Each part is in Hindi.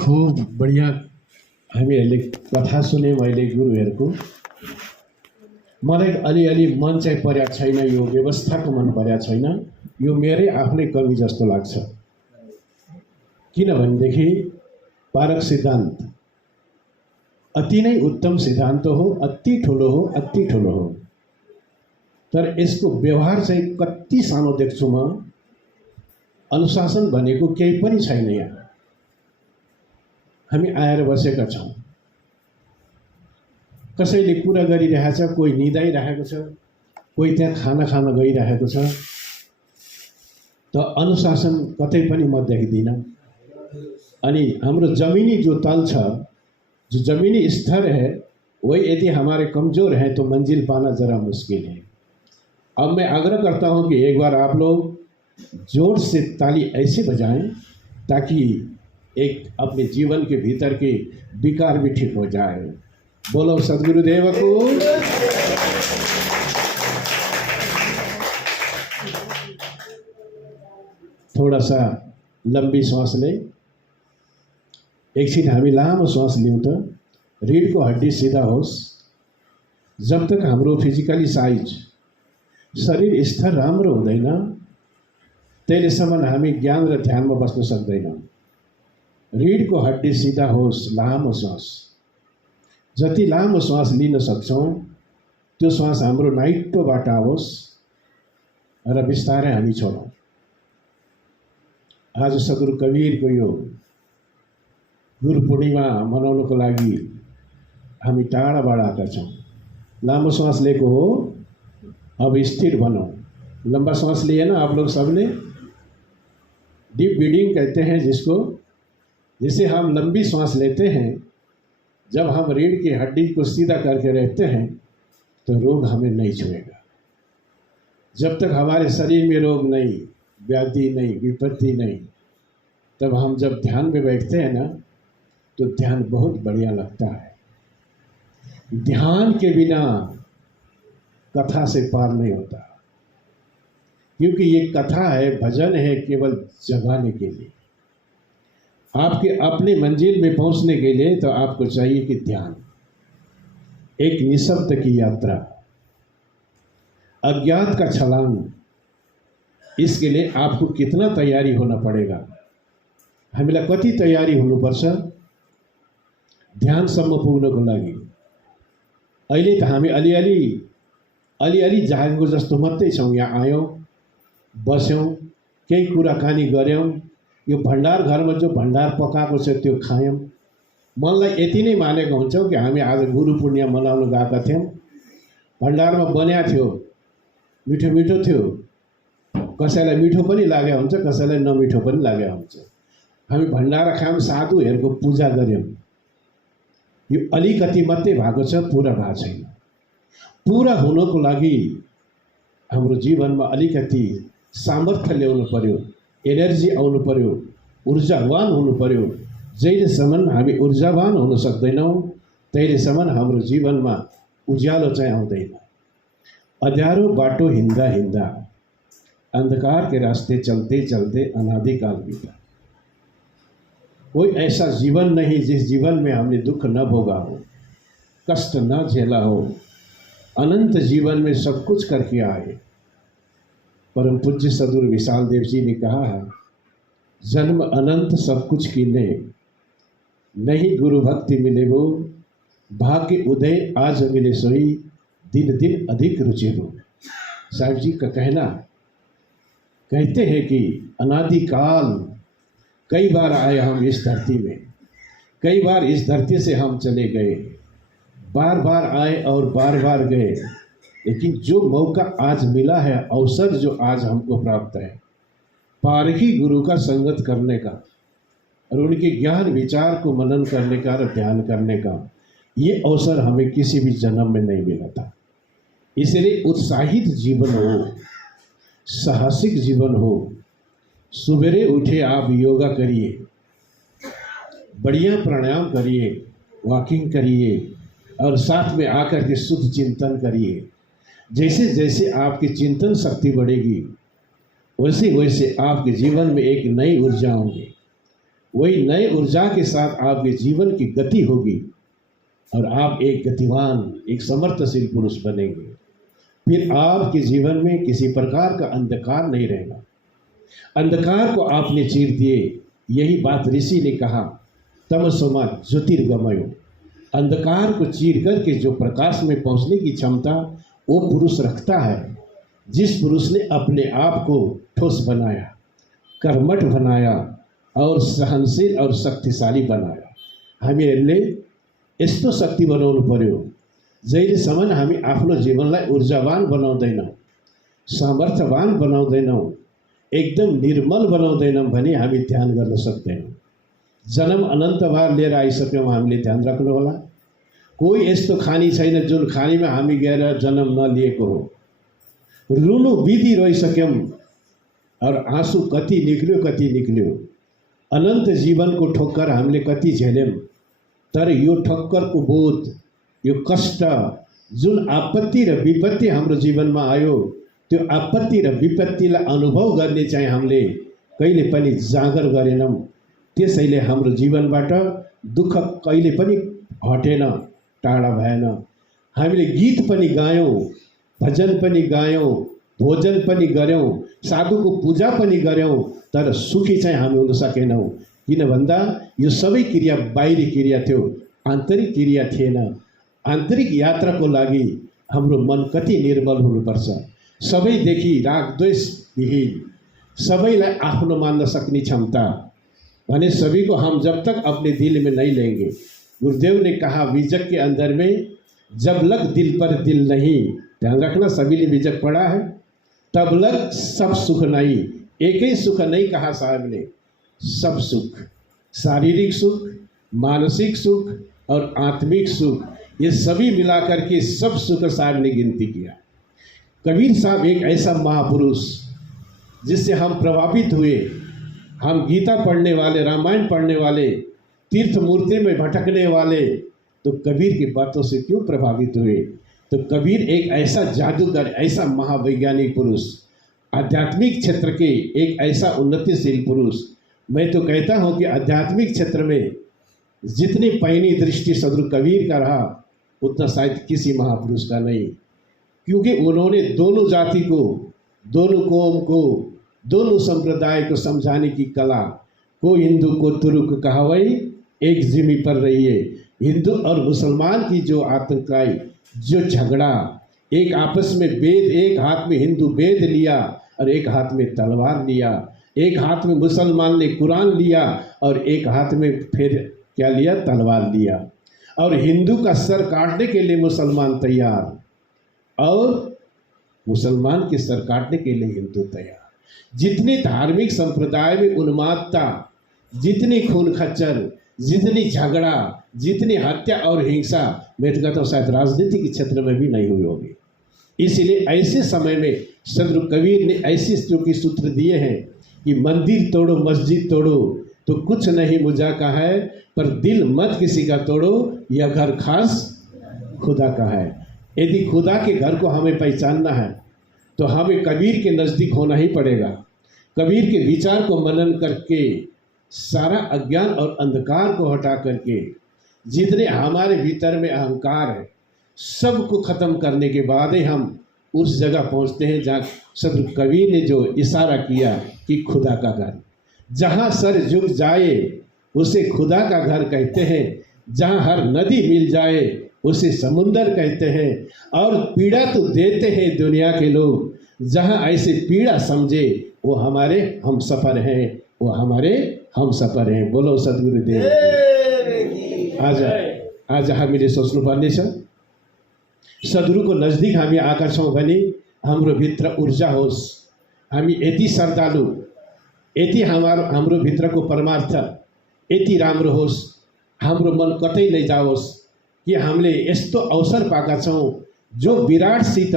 खूब बढिया हामीहरूले कथा सुन्यौँ अहिले गुरुहरूको। मलाई अलिअलि मन चाहिँ परेको छैन, यो व्यवस्थाको मन परेको छैन, यो मेरै आफ्नै कमी जस्तो लाग्छ। किनभनेदेखि पारक सिद्धान्त अति नै उत्तम सिद्धान्त हो, अति ठुलो हो, अति ठुलो हो। तर यसको व्यवहार चाहिँ कति सानो देख्छु म। अनुशासन भनेको केही पनि छैन। यहाँ हामी आएर बसेका छौँ, कसैले कुरा गरिरहेको छ, कोही निदाइरहेको छ, कोही त्यहाँ खाना खान गइरहेको छ। त अनुशासन कतै पनि म देख्दिनँ। अनि हाम्रो जमीनी जो तल छ, जो जमीनी स्तर है, वही यदि हमारे कमज़ोर हैं तो मंजिल पाना ज़रा मुश्किल है। अब मैं आग्रह करता हूं कि एक बार आप लोग जोर से ताली ऐसे बजाएं ताकि एक अपने जीवन के भीतर के विकार भी ठीक हो जाए। बोलो सदगुरुदेव को। थोड़ा सा लंबी सांस लें। एकछिन हामी लामो सांस लिउँ त। रीढ़ को हड्डी सीधा होस्। जब तक हाम्रो फिजिकली साइज शरीर स्थिर राम्रो हुँदैन तैलेसम्म हामी ज्ञान र ध्यानमा बस्न सक्दैनौँ। रीढ़ को हड्डी सीधा होस्। लामो सांस, जति लामो सांस लिन सक्छौँ त्यो सांस हाम्रो नाइटोबाट आओस् र बिस्तारै हामी छोडौँ। आज सद्गुरु कबीरको यो गुरु पूर्णिमा मनाउनको लागि हामी टाढाबाट आएका छौँ। लामो सांस लेको हो, अब स्थिर बनो। लंबा सांस लिए ना आप लोग सबने। डीप ब्रीदिंग कहते हैं जिसको, जिसे हम लंबी सांस लेते हैं। जब हम रीढ़ की हड्डी को सीधा करके रहते हैं तो रोग हमें नहीं छुएगा। जब तक हमारे शरीर में रोग नहीं, व्याधि नहीं, विपत्ति नहीं, तब हम जब ध्यान में बैठते हैं ना तो ध्यान बहुत बढ़िया लगता है। ध्यान के बिना कथा से पार नहीं होता, क्योंकि ये कथा है, भजन है केवल जगाने के लिए। आपके अपनी मंजिल में पहुंचने के लिए तो आपको चाहिए कि ध्यान, एक निशब्द की यात्रा, अज्ञात का छलांग। इसके लिए आपको कितना तैयारी होना पड़ेगा, हामीलाई कति तैयारी हुनुपर्छ ध्यानसम्म पुग्नको लागि। अहिले त हामी अलिअलि जागेको जस्तो मात्रै छौँ। यहाँ आयौँ, बस्यौँ, केही कुराकानी गऱ्यौँ, यो भण्डार घरमा जो भण्डार पकाएको छ त्यो खायौँ। मनलाई यति नै मानेको हुन्छौँ कि हामी आज गुरु पूर्णिमा मनाउन गएका थियौँ। भण्डारमा बन्या थियो, मिठो मिठो थियो। कसैलाई मिठो पनि लागेको हुन्छ, कसैलाई नमिठो पनि लागेको हुन्छ। हामी भण्डारा खायौँ, साधुहरूको पूजा गऱ्यौँ। यो अलिकति मात्रै भएको छ, पुरा भएको छैन। पुरा हुनको लागि हाम्रो जीवनमा अलिकति सामर्थ्य ल्याउनु पर्यो, एनर्जी आउनु पर्यो, ऊर्जावान हुनु पर्यो। जहिलेसम्म हामी ऊर्जावान हुन सक्दैनौँ तहिलेसम्म हाम्रो जीवनमा उज्यालो चाहिँ आउँदैन। अँध्यारो बाटो हिँड्दा हिँड्दा, अंधकार के रास्ते चलते चलते अनादिकाल बीता। कोई ऐसा जीवन नहीं जिस जीवन में हमने दुख न भोगा हो, कष्ट न झेला हो। अनंत जीवन में सब कुछ करके आए। परम पूज्य सद्गुरु विशाल देव जी ने कहा है, जन्म अनंत सब कुछ कीने, नहीं गुरु भक्ति मिले वो, भाग्य उदय आज मिले सोई, दिन दिन अधिक रुचि हो। साहब जी का कहना, कहते हैं कि अनादिकाल कई बार आए हम इस धरती में, कई बार इस धरती से हम चले गए, बार बार आए और बार बार गए। लेकिन जो मौका आज मिला है, अवसर जो आज हमको प्राप्त है, पारखी गुरु का संगत करने का और उनके ज्ञान विचार को मनन करने का और ध्यान करने का, ये अवसर हमें किसी भी जन्म में नहीं मिला था। इसलिए उत्साहित जीवन हो, साहसिक जीवन हो। सुबेरे उठे आप योगा करिए, बढ़िया प्राणायाम करिए, वॉकिंग करिए और साथ में आकर के शुद्ध चिंतन करिए। जैसे जैसे आपकी चिंतन शक्ति बढ़ेगी वैसे वैसे आपके जीवन में एक नई ऊर्जा होगी। वही नए ऊर्जा के साथ आपके जीवन की गति होगी और आप एक गतिवान, एक समर्थशील पुरुष बनेंगे। फिर आपके जीवन में किसी प्रकार का अंधकार नहीं रहेगा। अंधकार को आपने चीर दिए, यही बात ऋषि ने कहा, तमसोमा ज्योतिर्गमयो। अंधकार को चीर करके जो प्रकाश में पहुंचने की क्षमता वो पुरुष रखता है, जिस पुरुष ने अपने आप को ठोस बनाया, कर्मठ बनाया और सहनशील और शक्तिशाली बनाया। हामीहरूले यस्तो शक्ति बनाउनु पर्यो जहिलेसम्म हामी आफ्नो जीवनलाई ऊर्जावान बनाउँदैनौँ, सामर्थ्यवान बनाउँदैनौँ, एकदम निर्मल बनाउँदैनौँ भने हामी ध्यान गर्न सक्दैनौँ। जन्म अनन्तबार लिएर आइसक्यौँ, हामीले ध्यान राख्नु होला। कोही यस्तो खानी छैन जुन खानीमा हामी गएर जन्म नलिएको हो। रुनु बिदी रहिसक्यौँ और आँसु कति निक्ल्यो। अनन्त जीवनको ठोक्कर हामीले कति झेल्यौँ, तर यो ठोक्करको बोध, यो कष्ट, जुन आपत्ति र विपत्ति हाम्रो जीवनमा आयो, त्यो आपत्ति र विपत्तिलाई अनुभव गर्ने चाहिँ हामीले कहिले पनि जागर गरेनौँ। त्यसैले हाम्रो जीवनबाट दुःख कहिले पनि हटेन, टाढा भएन। हामीले गीत पनि गायौँ, भजन पनि गायौँ, भोजन पनि गऱ्यौँ, साधुको पूजा पनि गऱ्यौँ, तर सुखी चाहिँ हामी हुन सकेनौँ। किन भन्दा यो सबै क्रिया बाहिरी क्रिया थियो, आन्तरिक क्रिया थिएन। आन्तरिक यात्राको लागि हाम्रो मन कति निर्मल हुनुपर्छ। सबैदेखि राग द्वेष विहीन, सबैलाई आफ्नो मान्न सक्ने क्षमता भने सभी को हम जब तक अपने दिल में नहीं लेंगे। गुरुदेव ने कहा बीजक के अंदर में जब लग दिल पर दिल नहीं, ध्यान रखना सभी ने बीजक पढ़ा है, तब लग सब सुख नहीं। एक ही सुख नहीं कहा साहब ने, सब सुख, शारीरिक सुख, मानसिक सुख और आत्मिक सुख, ये सभी मिलाकर के सब सुख साहब ने गिनती किया। कबीर साहब एक ऐसा महापुरुष जिससे हम प्रभावित हुए। हम गीता पढ़ने वाले, रामायण पढ़ने वाले, तीर्थ मूर्ति में भटकने वाले, तो कबीर की बातों से क्यों प्रभावित हुए? तो कबीर एक ऐसा जादूगर, ऐसा महावैज्ञानिक पुरुष, आध्यात्मिक क्षेत्र के एक ऐसा उन्नतिशील पुरुष। मैं तो कहता हूँ कि आध्यात्मिक क्षेत्र में जितनी पैनी दृष्टि सदगुरु कबीर का रहा, उतना शायद किसी महापुरुष का नहीं, क्योंकि उन्होंने दोनों जाति को, दोनों कौम को, दोनों संप्रदाय को समझाने की कला। को हिंदू को तुरुक कहावई, एक जिमी पर रहिए। हिंदू और मुसलमान की जो आतंकाई, जो झगड़ा, एक आपस में वेद, एक हाथ में हिंदू वेद लिया और एक हाथ में तलवार लिया, एक हाथ में मुसलमान ने कुरान लिया और एक हाथ में फिर क्या लिया? तलवार लिया। और हिंदू का सर काटने के लिए मुसलमान तैयार और मुसलमान के सर काटने के लिए हिंदू तैयार। जितनी धार्मिक संप्रदाय में उन्मादता, जितनी खून खच्चर, जितनी झगड़ा, जितनी हत्या और हिंसा, मैं तो कहता हूँ शायद राजनीति के क्षेत्र में भी नहीं हुई होगी। इसलिए ऐसे समय में सदगुरु कबीर ने ऐसे जो सूत्र दिए हैं कि मंदिर तोड़ो, मस्जिद तोड़ो तो कुछ नहीं मुझा का है, पर दिल मत किसी का तोड़ो, यह घर खास खुदा का है। यदि खुदा के घर को हमें पहचानना है तो हमें कबीर के नज़दीक होना ही पड़ेगा। कबीर के विचार को मनन करके, सारा अज्ञान और अंधकार को हटा करके, जितने हमारे भीतर में अहंकार है सबको ख़त्म करने के बाद ही हम उस जगह पहुंचते हैं जहाँ सदगुरु कबीर ने जो इशारा किया कि खुदा का घर। जहाँ सर झुक जाए उसे खुदा का घर कहते हैं, जहाँ हर नदी मिल जाए उसे समुंदर कहते हैं। और पीड़ा तो देते हैं दुनिया के लोग, जहाँ ऐसे पीड़ा समझे वो हमारे हम सफ़र हैं, वो हमारे हम सफ़र हैं। बोलो सद्गुरुदेव। आज हामीले सोच्नुपर्ने छ, सद्गुरुको नजदीक हामी आएका छौँ भने हाम्रो भित्र ऊर्जा होस्, हामी यति श्रद्धालु, यति हाम्रो भित्रको परमार्थ यति राम्रो होस्, हाम्रो मन कतै नजाओस् कि हामीले यस्तो अवसर पाएका छौँ जो विराटसित,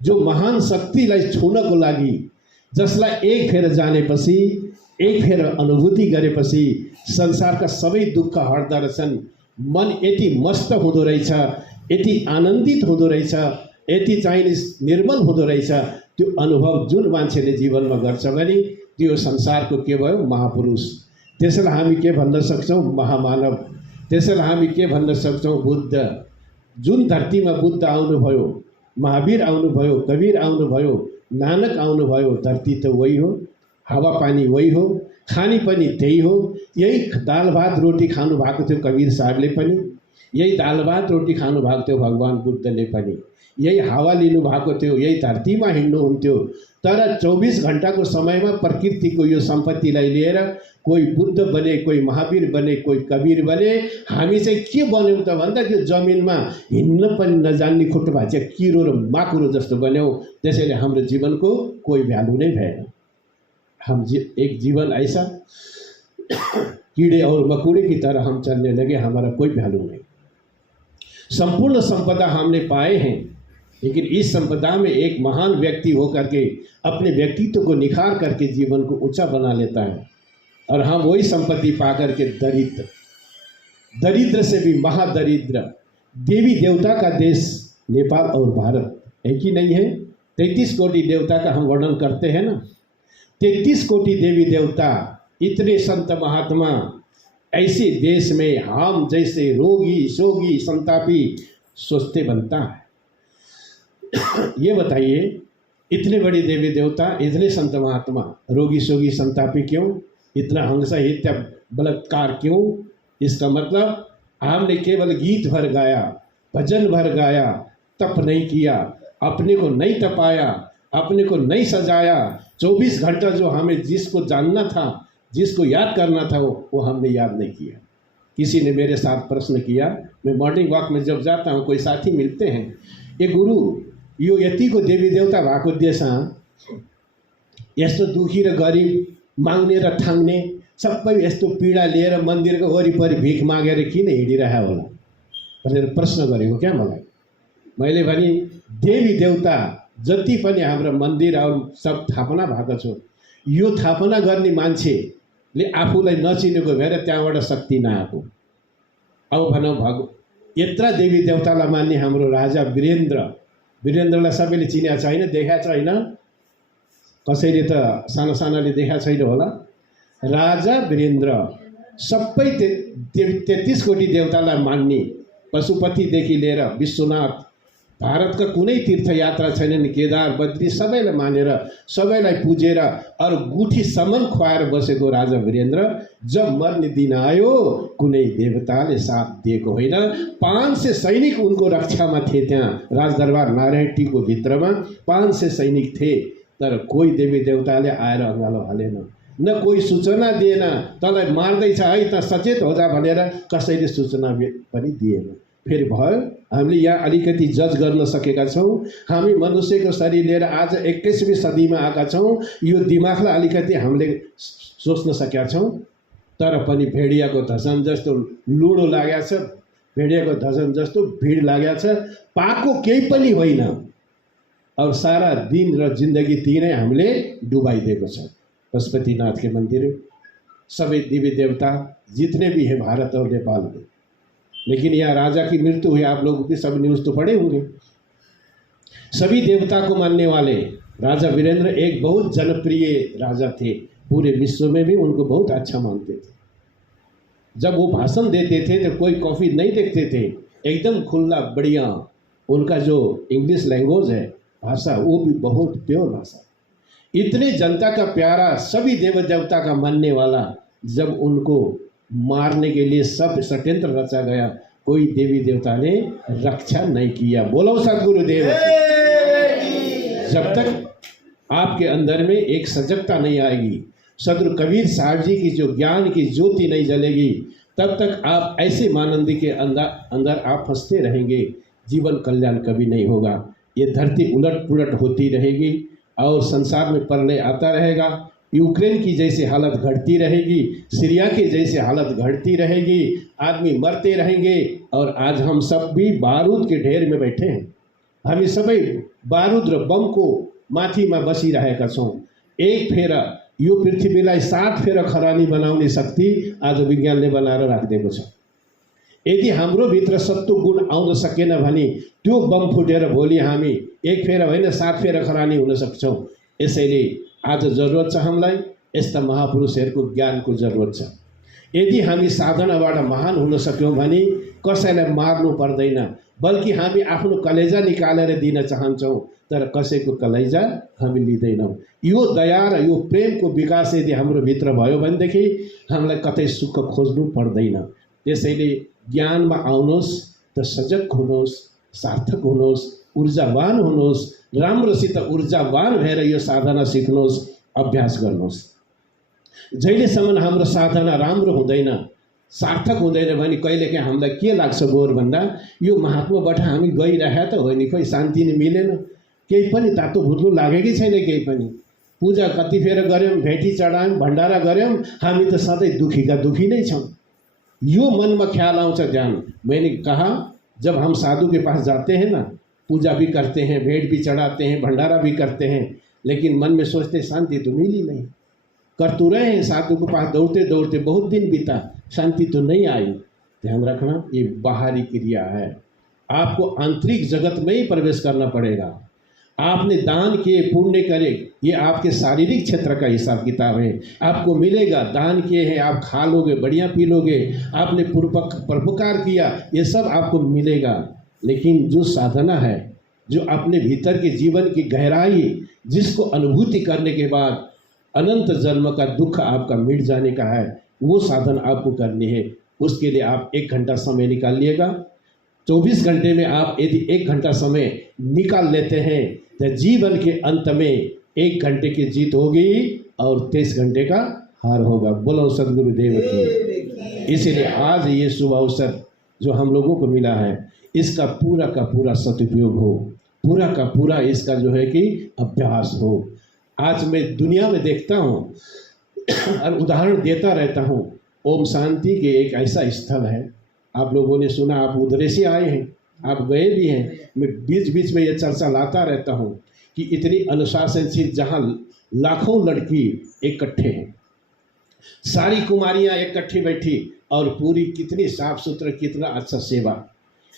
जो महान शक्तिलाई छुनको लागि, जसलाई एक फेर जानेपछि, एक फेर अनुभूति गरेपछि संसारका सबै दुःख हट्दो रहेछन्। मन यति मस्त हुँदो रहेछ, यति आनन्दित हुँदो रहेछ, यति चाहिने निर्मल हुँदो रहेछ। त्यो अनुभव जुन मान्छेले जीवनमा गर्छ भने त्यो संसारको के भयो? महापुरुष। त्यसैलाई हामी के भन्न सक्छौँ? महामानव। त्यसैलाई हामी के भन्न सक्छौँ? बुद्ध। जुन धरतीमा बुद्ध आउनुभयो, महावीर आउनुभयो, कबीर आउनुभयो, नानक आउनुभयो, धरती त वही हो, हावापानी वही हो, खानी पनि त्यही हो। यही दाल भात रोटी खानु भएको थियो कबीर साहबले पनि, यही दाल भात रोटी खानु भएको थियो भगवान बुद्धले पनि, यही हावा लिनु भएको थियो, यही धरतीमा हिँड्नुहुन्थ्यो। तर 24 घण्टाको समयमा प्रकृतिको यो सम्पत्तिलाई लिएर कोही बुद्ध बने, कोही महावीर बने, कोही कबीर बने। हामी चाहिँ के बन्यौँ त भन्दा त्यो जमिनमा हिँड्न पनि नजान्ने खुट्टो भाँचिया किरो र माकुरो जस्तो बन्यौँ। त्यसैले हाम्रो जीवनको कोही भ्यालु नै भएन। हम एक जीवन ऐसा कीड़े और मकोड़े की तरह हम चलने लगे, हमारा कोई भ्यालु नहीं। संपूर्ण संपदा हमने पाए हैं, लेकिन इस संपदा में एक महान व्यक्ति होकर के अपने व्यक्तित्व को निखार करके जीवन को ऊंचा बना लेता है, और हम वही संपत्ति पा करके दरिद्र, दरिद्र से भी महादरिद्र, देवी देवता का देश नेपाल और भारत है कि नहीं है? 33 कोटि देवता का हम वर्णन करते हैं ना। 33 कोटि देवी देवता, इतने संत महात्मा, ऐसे देश में हम जैसे रोगी शोगी संतापी सोचते बनता है। ये बताइए, इतने बड़े देवी देवता, इतने संत महात्मा, रोगी शोगी संतापी क्यों? इतना हिंसा हत्या बलात्कार क्यों? इसका मतलब हमने केवल गीत भर गाया, भजन भर गाया, तप नहीं किया, अपने को नहीं तपाया, अपने को नहीं सजाया। 24 घंटा जो हमें जिसको जानना था, जिसको याद करना था, वो हमने याद नहीं किया। किसी ने मेरे साथ प्रश्न किया, मैं मॉर्निंग वॉक में जब जाता हूँ, कोई साथी मिलते हैं, ये गुरु यो यतिको देवी देवता भएको देश यस्तो दुखी र गरिब, माग्ने र ठाङ्ने सबै यस्तो पीडा लिएर मन्दिरको वरिपरि भिख मागेर किन हिँडिरहेको होला भनेर प्रश्न गरेको क्या मलाई। मैले भने देवी देवता जति पनि हाम्रो मन्दिर सब थापना भएको छ, यो थापना गर्ने मान्छेले आफूलाई नचिनेको भएर त्यहाँबाट शक्ति नआएको। अब भनौँ यत्रा देवी देवतालाई मान्ने हाम्रो राजा वीरेन्द्रलाई सबैले चिनेको छैन, देखाएको छैन, कसैले त सानो सानाले देखाएको छैन होला। राजा वीरेन्द्र सबै 33 कोटि देवतालाई मान्ने, पशुपतिदेखि लिएर विश्वनाथ, भारतका कुनै तीर्थयात्रा छैनन्, केदार बद्री सबैलाई मानेर, सबैलाई पुजेर और गुठीसम्म खुवाएर बसेको राजा वीरेन्द्र जब मर्ने दिन आयो, कुनै देवताले साथ दिएको होइन। 500 सैनिक उनको रक्षामा थिए। त्यहाँ राजदरबार नारायण टीको भित्रमा 500 सैनिक थिए, तर कोही देवी देवताले आएर अँगालो हालेन, न कोही सूचना दिएन, तँलाई मार्दैछ है त सचेत हो जा भनेर कसैले सूचना पनि दिएन। फेरि भयो, हामीले यहाँ अलिकति जज गर्न सकेका छौँ। हामी मनुष्यको शरीर लिएर आज 21वीं सदीमा आएका छौँ। यो दिमागलाई अलिकति हामीले सोच्न सकेका छौँ। तर पनि भेडियाको धसन जस्तो लुडो लागेको छ, भेडियाको धसन जस्तो भिड लागेको छ, पाएको केही पनि होइन, और सारा दिन र जिन्दगी तीनै हामीले डुबाइदिएको छ। पशुपतिनाथ के मंदिर, सभी देवी देवता जितने भी हैं भारत और नेपाल में, लेकिन यहाँ राजा की मृत्यु हुई, आप लोगों की सब न्यूज़ तो पढ़े होंगे। सभी देवता को मानने वाले राजा वीरेंद्र एक बहुत जनप्रिय राजा थे, पूरे विश्व में भी उनको बहुत अच्छा मानते थे। जब वो भाषण देते थे तो कोई कॉफी नहीं देखते थे, एकदम खुला बढ़िया। उनका जो इंग्लिश लैंग्वेज है भाषा, वो भी बहुत प्योर भाषा। इतने जनता का प्यारा, सभी देव देवता का मानने वाला, जब उनको मारने के लिए सब षड्यंत्र रचा गया, कोई देवी देवता ने रक्षा नहीं किया। बोलो सद्गुरुदेव। जब तक आपके अंदर में एक सजगता नहीं आएगी, सदगुरु कबीर साहब जी की जो ज्ञान की ज्योति नहीं जलेगी, तब तक आप ऐसे मानंदी के अंदर आप फंसते रहेंगे। जीवन कल्याण कभी नहीं होगा। ये धरती उलट पुलट होती रहेगी और संसार में प्रलय आता रहेगा। यूक्रेन की जैसी हालत घटती रहेगी, सीरिया की जैसी हालत घटती रहेगी, आदमी मरते रहेंगे। और आज हम सब भी बारूद के ढेर में बैठे हैं। हामी सबै बारूद र बमको माथिमा बसिरहेका छौँ। एक फेरा यो पृथ्वीलाई 7 फेरा खरानी बनाउने शक्ति आज विज्ञानले बनाएर राखिदिएको छ। यदि हाम्रो भित्र सत्व गुण आउन सकेन भने त्यो बम फुटेर भोलि हामी 1 फेरा होइन 7 फेरा खरानी हुन सक्छौँ। यसैले आज जरुरत छ हामीलाई यस्ता महापुरुषहरूको ज्ञानको जरुरत छ। यदि हामी साधनाबाट महान हुन सक्यौँ भने कसैलाई मार्नु पर्दैन, बल्कि हामी आफ्नो कलेजा निकालेर दिन चाहन्छौँ, तर कसैको कलेजा हामी लिँदैनौँ। यो दया र यो प्रेमको विकास यदि हाम्रो भित्र भयो भनेदेखि हामीलाई कतै सुख खोज्नु पर्दैन। त्यसैले ज्ञानमा आउनुहोस् त सजग हुनुहोस्, सार्थक हुनुहोस्, ऊर्जावान हुनुहोस्, राम्रोसित ऊर्जावान भएर यो साधना सिक्नुहोस्, अभ्यास गर्नुहोस्। जहिलेसम्म हाम्रो साधना राम्रो हुँदैन, सार्थक हुँदैन भने कहिलेकाहीँ हामीलाई के लाग्छ गोर भन्दा, यो महात्माबाट हामी गइरहेका त हो नि, खोइ शान्ति नै मिलेन, केही पनि तातो भुत्लो लागेकै छैन, केही पनि पूजा कति फेर गऱ्यौँ, भेटी चढायौँ, भण्डारा गऱ्यौँ, हामी त सधैँ दुखीका दुखी नै छौँ। यो मन में ख्याल आउँछ ध्यान। मैंने कहा जब हम साधु के पास जाते हैं ना, पूजा भी करते हैं, भेंट भी चढ़ाते हैं, भंडारा भी करते हैं, लेकिन मन में सोचते शांति तो मिली नहीं। कर तो रहे हैं, साधु के पास दौड़ते दौड़ते बहुत दिन बीता, शांति तो नहीं आई। ध्यान रखना, ये बाहरी क्रिया है, आपको आंतरिक जगत में ही प्रवेश करना पड़ेगा। आपने दान किए, पुण्य करे, ये आपके शारीरिक क्षेत्र का हिसाब किताब है, आपको मिलेगा। दान किए हैं, आप खा लोगे, बढ़िया पी लोगे, आपने परोपकार किया, ये सब आपको मिलेगा। लेकिन जो साधना है, जो अपने भीतर के जीवन की गहराई, जिसको अनुभूति करने के बाद अनंत जन्म का दुख आपका मिट जाने का है, वो साधन आपको करनी है। उसके लिए आप 1 घंटा समय निकालिएगा। 24 घंटे में आप यदि 1 घंटा समय निकाल लेते हैं तो जीवन के अंत में 1 घंटे की जीत होगी और 23 घंटे का हार होगा। बोलो सदगुरुदेव की। इसीलिए आज ये शुभ अवसर जो हम लोगों को मिला है, इसका पूरा का पूरा सदुपयोग हो, पूरा का पूरा इसका जो है कि अभ्यास हो। आज मैं दुनिया में देखता हूँ और उदाहरण देता रहता हूँ, ओम शांति के एक ऐसा स्थल है, आप लोगों ने सुना, आप उधर से आए हैं, आप गए भी हैं, मैं बीच बीच में ये चर्चा लाता रहता हूँ कि इतनी अनुशासनशील, जहाँ लाखों लड़की इकट्ठे हैं, सारी कुमारियाँ इकट्ठी बैठी और पूरी, कितनी साफ सुथरा, कितना अच्छा सेवा,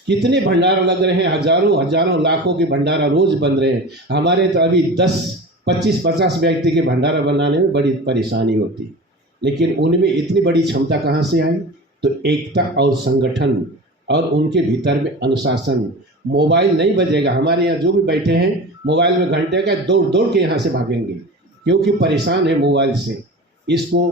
कितने भंडारा लग रहे हैं, हजारों हजारों लाखों के भंडारा रोज बन रहे हैं। हमारे तो अभी 10, 25, 50 व्यक्ति के भंडारा बनाने में बड़ी परेशानी होती, लेकिन उनमें इतनी बड़ी क्षमता कहाँ से आई? तो एकता और संगठन और उनके भीतर में अनुशासन। मोबाइल नहीं बजेगा, हमारे यहाँ जो भी बैठे हैं मोबाइल में घंटे का दौड़ दौड़ के यहाँ से भागेंगे, क्योंकि परेशान है मोबाइल से। इसको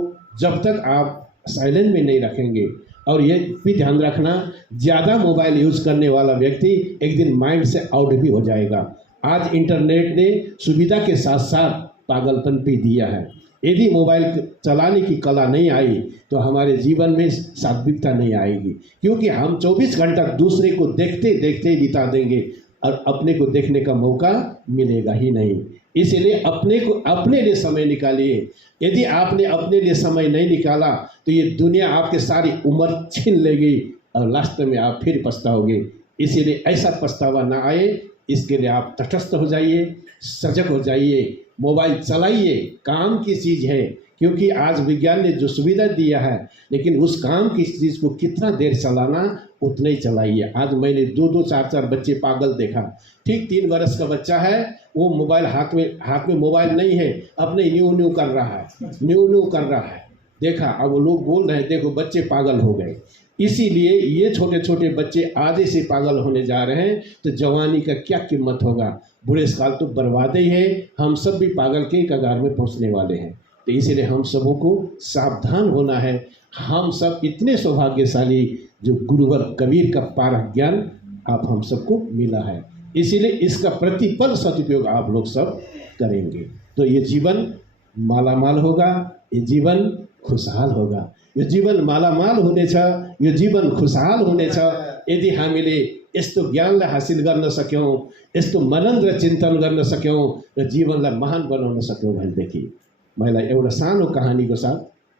जब तक आप साइलेंट में नहीं रखेंगे, और ये भी ध्यान रखना, ज़्यादा मोबाइल यूज़ करने वाला व्यक्ति एक दिन माइंड से आउट भी हो जाएगा। आज इंटरनेट ने सुविधा के साथ साथ पागलपन भी दिया है। यदि मोबाइल चलाने की कला नहीं आई तो हमारे जीवन में सात्विकता नहीं आएगी, क्योंकि हम 24 घंटा दूसरे को देखते देखते ही बिता देंगे और अपने को देखने का मौका मिलेगा ही नहीं। इसलिए अपने लिए समय निकालिए। यदि आपने अपने लिए समय नहीं निकाला तो ये दुनिया आपके सारी उम्र छीन लेगी और लास्ट में आप फिर पछताओगे। इसीलिए ऐसा पछतावा ना आए, इसके लिए आप तटस्थ हो जाइए, सजग हो जाइए, मोबाइल चलाइए, काम की चीज़ है, क्योंकि आज विज्ञान ने जो सुविधा दिया है, लेकिन उस काम की चीज़ को कितना देर चलाना, उतना ही चलाइए। आज मैंने 2-2, 4-4 बच्चे पागल देखा। ठीक 3 वर्ष का बच्चा है, वो मोबाइल हाथ में मोबाइल नहीं है, अपने न्यू कर रहा है, देखा। अब वो लोग बोल रहे हैं देखो बच्चे पागल हो गए। इसीलिए ये छोटे छोटे बच्चे आधे से पागल होने जा रहे हैं, तो जवानी का क्या कीमत होगा? बुरे काल तो बर्बाद ही है, हम सब भी पागल के कगार में पहुंचने वाले हैं। तो इसीलिए हम सबों को सावधान होना है। हम सब इतने सौभाग्यशाली जो गुरुवर कबीर का पारख ज्ञान आप हम सबको मिला है, इसीलिए इसका प्रतिपल सदुपयोग आप लोग सब करेंगे तो ये जीवन मालामाल होगा, ये जीवन खुशहाल होगा। यो जीवन मालामाल हुनेछ, यो जीवन खुशहाल हुनेछ यदि हामीले यस्तो ज्ञानलाई हासिल गर्न सक्यौँ, यस्तो मनन र चिन्तन गर्न सक्यौँ र जीवनलाई महान बनाउन सक्यौँ भनेदेखि। मलाई एउटा सानो कहानीको साथ,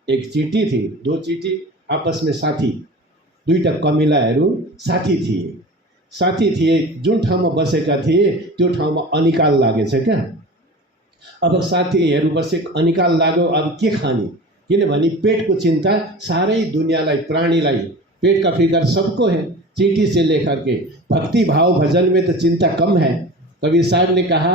एक चिठी थी, 2 चिठी आपस में साथी, 2टा कमिलाहरू साथी थिए। जुन ठाउँमा बसेका थिए त्यो ठाउँमा अनिकाल लागेछ क्या। अब साथीहरू बसे, अनिकाल लाग्यो, अब के खाने? किनभने पेटको चिंता सारे दुनियालाई, प्राणीलाई पेट का फिकर सबको है। चिट्ठी से लेकर के भक्ति भाव भजन में तो चिंता कम है। कबीर साहब ने कहा,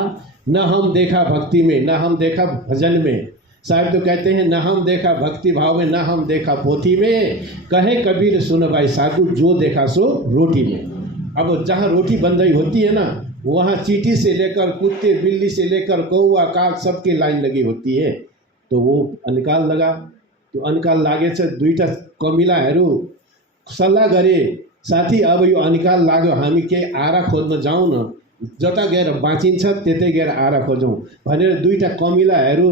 न हम देखा भक्ति में, न हम देखा भजन में, साहब तो कहते हैं, ना हम देखा भक्ति भाव में, ना हम देखा पोथी में, कहे कबीर सुन भाई साधु, जो देखा सो रोटी में। अब जहाँ रोटी बन रही होती है ना, वहाँ चींटी से लेकर कुत्ते बिल्ली से लेकर कौआ काग सबके लाइन लगी होती है। तो वो अनकाल लगा, तो अनकाल लागे छ दुईटा कमिलाहरू सल्लाह गरे, साथी अब यो अनकाल लाग्यो, हामी केही आरा खोज्न जाउँ न, जता गएर बाँचिन्छ त्यतै गएर आरा खोजौँ भनेर दुईटा कमिलाहरू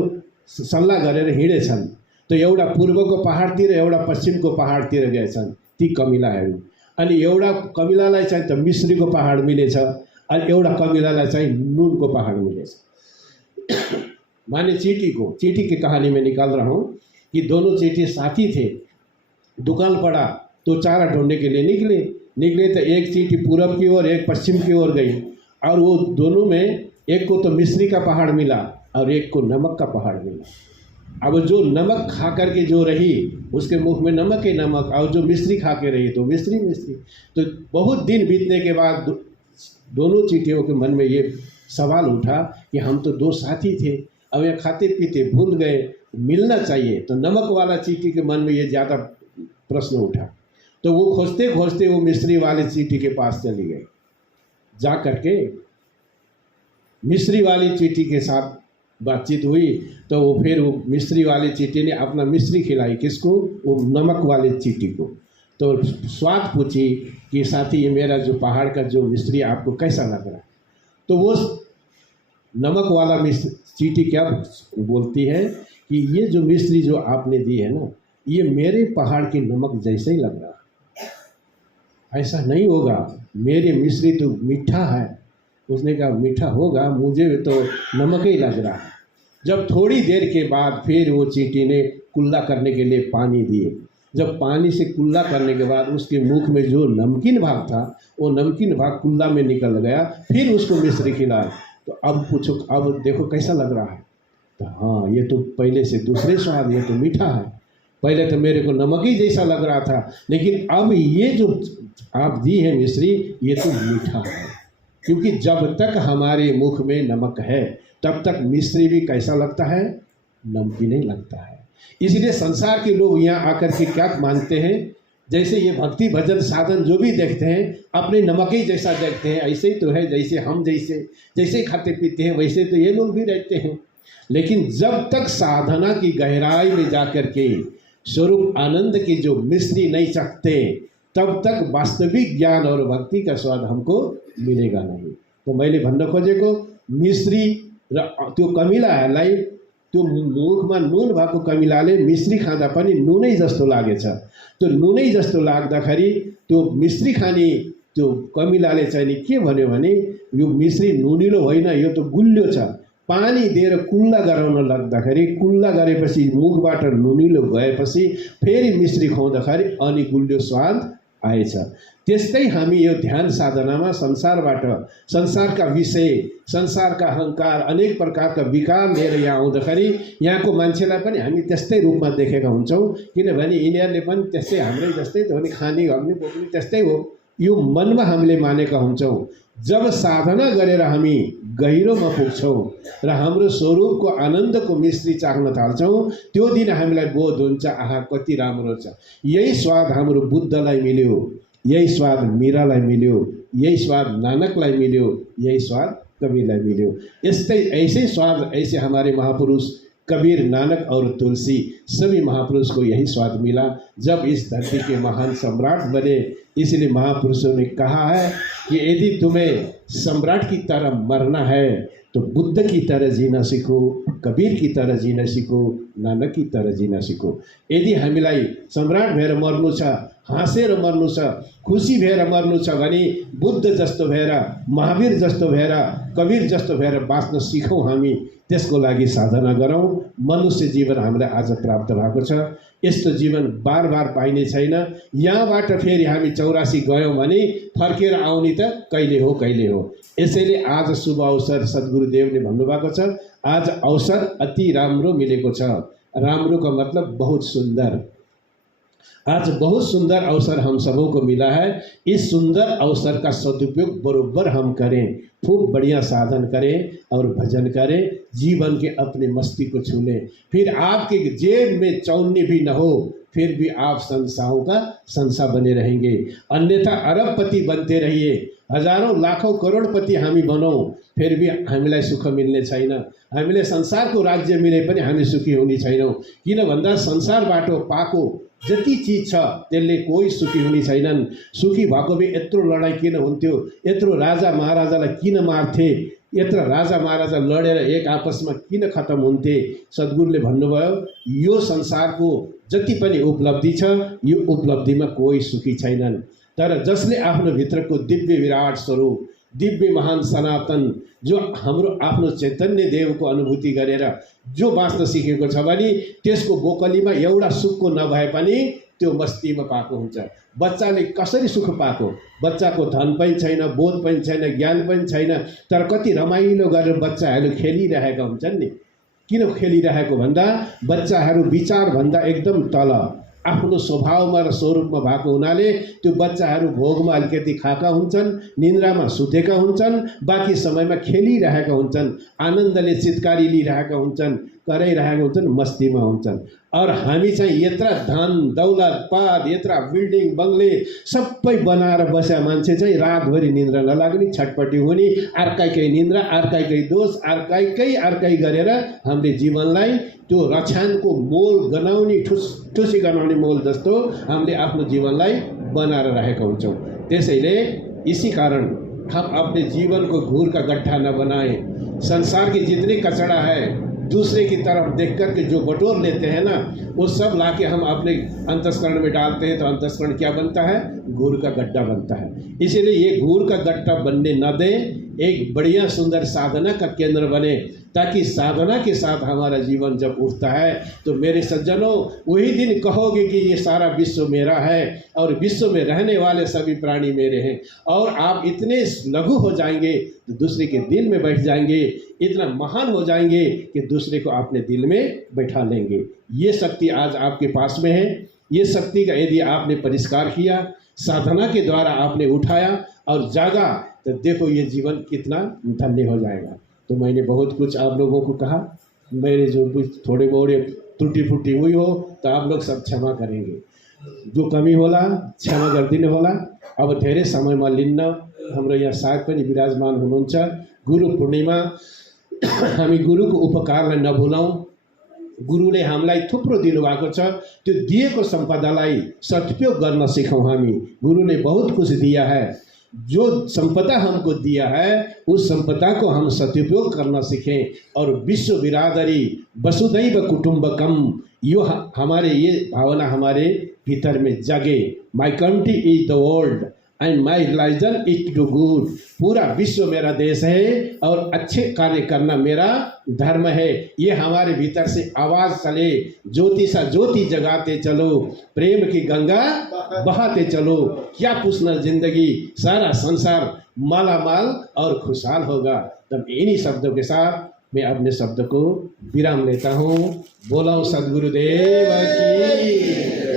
सल्लाह गरेर हिँडेछन्। तो एउटा पूर्वको पहाडतिर एउटा पश्चिमको पहाडतिर गएछन् ती कमिलाहरू। अनि एउटा कमिलालाई चाहिँ त मिश्रीको पहाड मिलेछ, अनि एउटा कमिलालाई चाहिँ नुनको पहाड मिलेछ। माने चींटी की कहानी में निकाल रहा हूँ कि दोनों चींटी साथी थे। दुकान पड़ा तो चारा ढूंढने के लिए निकले तो एक चींटी पूरब की ओर, एक पश्चिम की ओर गई, और वो दोनों में एक को तो मिश्री का पहाड़ मिला और एक को नमक का पहाड़ मिला। अब जो नमक खा करके जो रही उसके मुख में नमक ही नमक, और जो मिश्री खा के रही तो मिश्री। तो बहुत दिन बीतने के बाद दोनों चींटियों के मन में ये सवाल उठा कि हम तो दो साथी थे, अब ये खाते पीते भूल गए, मिलना चाहिए। तो नमक वाला चींटी के मन में ये ज़्यादा प्रश्न उठा। तो वो खोजते खोजते वो मिश्री वाले चींटी के पास चली गई। जा करके मिश्री वाली चींटी के साथ बातचीत हुई, तो वो फिर वो मिश्री वाली चींटी ने अपना मिश्री खिलाई, किसको? वो नमक वाले चींटी को। तो स्वाद पूछी कि साथी ये मेरा जो पहाड़ का जो मिश्री आपको कैसा लग रहा है? तो वो नमक वाला चींटी क्या बोलती है कि ये जो मिश्री जो आपने दी है ना, ये मेरे पहाड़ के नमक जैसे ही लग रहा है। ऐसा नहीं होगा, मेरे मिश्री तो मीठा है। उसने कहा मीठा होगा, मुझे तो नमक ही लग रहा है। जब थोड़ी देर के बाद फिर वो चींटी ने कुल्ला करने के लिए पानी दिए। जब पानी से कुल्ला करने के बाद उसके मुख में जो नमकीन भाग था, वो नमकीन भाग कुल्ला में निकल गया। फिर उसको मिश्री खिलाए। तो अब पूछो, अब देखो कैसा लग रहा है? तो हाँ, ये तो पहले से दूसरे स्वाद, ये तो मीठा है। पहले तो मेरे को नमक ही जैसा लग रहा था, लेकिन अब ये जो आप दी है मिश्री, ये तो मीठा है। क्योंकि जब तक हमारे मुख में नमक है तब तक मिश्री भी कैसा लगता है? नमकीन ही लगता है। इसलिए संसार के लोग यहाँ आकर के क्या मानते हैं, जैसे ये भक्ति भजन साधन जो भी देखते हैं अपने नमक ही जैसा देखते हैं, ऐसे ही तो है जैसे हम जैसे खाते पीते हैं वैसे तो ये लोग भी रहते हैं। लेकिन जब तक साधना की गहराई में जाकर के स्वरूप आनंद की जो मिश्री नहीं चखते, तब तक वास्तविक ज्ञान और भक्ति का स्वाद हमको मिलेगा नहीं। तो मैले भन्न खोजेको मिश्री र त्यो कमिलाहरूलाई, त्यो मुखमा नुन भएको कमिलाले मिश्री खाँदा पनि नुनै जस्तो लागेछ। त्यो नुनै जस्तो लाग्दाखेरि त्यो मिश्री खाने त्यो कमिलाले चाहिँ नि के भन्यो भने, यो मिश्री नुनिलो होइन, यो त गुलियो छ। पानी दिएर कुल्ला गराउन लाग्दाखेरि, कुल्ला गरेपछि मुखबाट नुनिलो गएपछि फेरि मिश्री खुवाउँदाखेरि अनि गुलियो स्वाद आएछ। त्यस्तै हामी यो ध्यान साधनामा संसारबाट, संसारका विषय, संसारका अहंकार, अनेक प्रकारका विकार लिएर यहाँ आउँदाखेरि यहाँको मान्छेलाई पनि हामी त्यस्तै रूपमा देखेका हुन्छौँ। किनभने यिनीहरूले पनि त्यस्तै हाम्रै जस्तै त हो नि, खाने गर्ने बोक्ने त्यस्तै हो, यो मनमा हामीले मानेका हुन्छौँ। जब साधना गरेर हामी गहिरोमा पुग्छौँ र हाम्रो स्वरूपको आनन्दको मिश्री चाख्न थाल्छौँ, त्यो दिन हामीलाई बोध हुन्छ, आहा कति राम्रो छ। यही स्वाद हाम्रो बुद्धलाई मिल्यो, यही स्वाद मीरालाई मिल्यो, यही स्वाद नानकलाई मिल्यो, यही स्वाद कबीरलाई मिल्यो। ऐसे स्वाद, ऐसे हमारे महापुरुष कबीर, नानक और तुलसी, सभी महापुरुष को यही स्वाद मिला जब इस धरती के महान सम्राट बने। इसलिए महापुरुषों ने कहा है कि यदि तुम्हें सम्राट की तरह मरना है तो बुद्ध की तरह जीना सीखो, कबीर की तरह जीना सीखो, नानक की तरह जीना सीखो। यदि हामीलाई सम्राट भएर मर्नु छ, हाँसेर मर्नु छ, खुसी भएर मर्नु छ भने बुद्ध जस्तो भएर, महावीर जस्तो भएर, कबीर जस्तो भएर बाँच्न सिकौँ। हामी त्यसको लागि साधना गरौँ। मनुष्य जीवन हामीलाई आज प्राप्त भएको छ। यस्तो जीवन बार बार पाइने छैन। यहाँबाट फेरि हामी 84 गयौँ भने फर्केर आउने त कहिले हो। यसैले आज शुभ अवसर सद्गुरुदेवले भन्नुभएको छ, आज अवसर अति राम्रो मिलेको छ। राम्रोको मतलब बहुत सुन्दर। आज बहुत सुंदर अवसर हम सबों को मिला है। इस सुंदर अवसर का सदुपयोग बरोबर हम करें, खूब बढ़िया साधन करें और भजन करें, जीवन के अपने मस्ती को छू लें। फिर आपके जेब में चौन्नी भी न हो, फिर भी आप संसारों का संसा बने रहेंगे। अन्यथा अरबपति बनते रहिए, हजारौं लाखौं करोडपति हामी बनौँ, फिर भी हामीलाई सुख मिल्ने छैन। हामीले संसारको राज्य मिले पनि हामी सुखी हुने छैनौँ। किन भन्दा संसारबाट पाएको जति चिज छ त्यसले कोही सुखी हुने छैनन्। सुखी भएको भए यत्रो लडाइँ किन हुन्थ्यो, यत्रो राजा महाराजालाई किन मार्थे, यत्र राजा महाराजा लडेर एक आपसमा किन खत्म हुन्थे। सद्गुरुले भन्नुभयो यो संसारको जति पनि उपलब्धि छ यो उपलब्धिमा कोही सुखी छैनन्। तर जसले आफ्नो भित्रको दिव्य विराट स्वरूप, दिव्य महान सनातन, जो हाम्रो आफ्नो चैतन्य देवको अनुभूति गरेर जो बाँच्न सिकेको छ भने त्यसको बोकलीमा एउटा सुखको नभए पनि त्यो मस्तीमा पाएको हुन्छ। बच्चाले कसरी सुख पाएको, बच्चाको धन पनि छैन, बोध पनि छैन, ज्ञान पनि छैन, तर कति रमाइलो गरेर बच्चाहरू खेलिरहेका हुन्छन् नि। किन खेलिरहेको भन्दा बच्चाहरू विचारभन्दा एकदम तल आफ्नो स्वभावमा र स्वरूपमा भएको हुनाले त्यो बच्चाहरू भोगमा अलिकति खाएका हुन्छन्, निन्द्रामा सुतेका हुन्छन्, बाँकी समयमा खेलिरहेका हुन्छन्, आनन्दले चितकारी लिइरहेका हुन्छन्, कराइरहेका हुन्छन्, मस्तीमा हुन्छन्। और हामी चाहिँ यत्रा धन दौलत पद, यत्रा बिल्डिङ बङ्गले सबै बनाएर बसेका मान्छे चाहिँ रातभरि निन्द्रा नलाग्ने, छटपटी हुने, अर्कैकै निन्द्रा, अर्कैकै दोष, अर्कै गरेर हामीले जीवनलाई त्यो रक्षानको मोल गनाउने, ठुसी गनाउने मोल जस्तो हामीले आफ्नो जीवनलाई बनाएर राखेका हुन्छौँ। त्यसैले इसी कारण हम अपने जीवन को घूर का गड्ढा न बनाएं। संसार की जितनी कचरा है दूसरे की तरफ देख कर के जो बटोर लेते हैं ना, वो सब लाके हम अपने अंतस्करण में डालते हैं तो अंतस्करण क्या बनता है, घूर का गड्ढा बनता है। इसीलिए ये घूर का गड्ढा बनने न दें, एक बढ़िया सुंदर साधना का केंद्र बने, ताकि साधना के साथ हमारा जीवन जब उठता है तो मेरे सज्जनों वही दिन कहोगे कि ये सारा विश्व मेरा है और विश्व में रहने वाले सभी प्राणी मेरे हैं। और आप इतने लघु हो जाएंगे तो दूसरे के दिल में बैठ जाएंगे, इतना महान हो जाएंगे कि दूसरे को अपने दिल में बैठा लेंगे। ये शक्ति आज आपके पास में है। ये शक्ति का यदि आपने परिष्कार किया, साधना के द्वारा आपने उठाया और जागा, तो देखो ये जीवन कितना धन्य हो जाएगा। तो मैंने बहुत कुछ आप लोगों को कहा, मेरे जो कुछ थोड़े मोड़े त्रुटि फुटी हुई हो तो आप लोग सब क्षमा करेंगे। जो कमी होला क्षमा गरिदिनु होला। अब धेरै समयमा लिन्न, हाम्रो यहाँ सायद पनि विराजमान हुनुहुन्छ। गुरु पूर्णिमा, हामी गुरुको उपकारलाई नभुलौँ। गुरुले हामीलाई थुप्रो दिनुभएको छ, त्यो दिएको सम्पदालाई सदुपयोग गर्न सिकौँ। हामी गुरुले बहुत कुछ दिया है, जो संपदा हमको दिया है उस संपदा को हम सदुपयोग करना सीखें और विश्व बिरादरी वसुधैव कुटुंबकम यो हमारे ये भावना हमारे भीतर में जगे। My country is the world and my religion is to good. पूरा विश्व मेरा देश है और अच्छे कार्य करना मेरा धर्म है। ये हमारे भीतर से आवाज चले, ज्योति सा ज्योति जगाते चलो, प्रेम की गंगा बहाते चलो। क्या पूछना जिंदगी, सारा संसार माला माल और खुशहाल होगा। तब इन्हीं शब्दों के साथ मैं अपने शब्द को विराम लेता हूँ। बोला सद्गुरुदेव की।